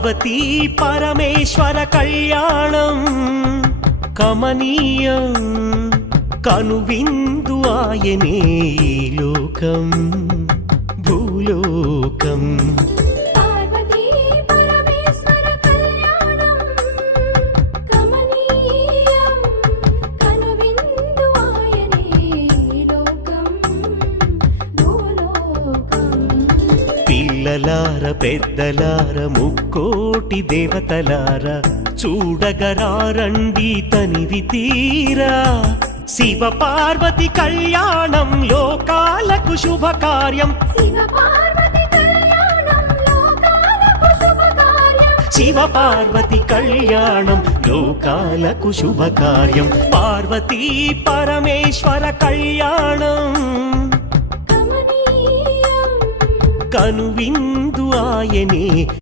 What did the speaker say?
పార్వతీ పరమేశ్వర కళ్యాణం కమనీయం కనువిందు ఆయనే ఈ లోకం భూలోకం. పార్వతీ పరమేశ్వర కళ్యాణం కమనీయం కనువిందు ఆయనే ఈ లోకం భూలోకం. పిల్లలార పెద్దలార ముక్కోటి దేవతలార చూడగరారండి తనివి తీరా. శివ పార్వతి కళ్యాణం లోకాలకు శుభకార్యం. శివ పార్వతి కళ్యాణం లోకాలకు శుభకార్యం. శివ పార్వతి కళ్యాణం లోకాలకు శుభకార్యం. పార్వతీ పరమేశ్వర కళ్యాణం కమనీయం కనువిందు ఆయనే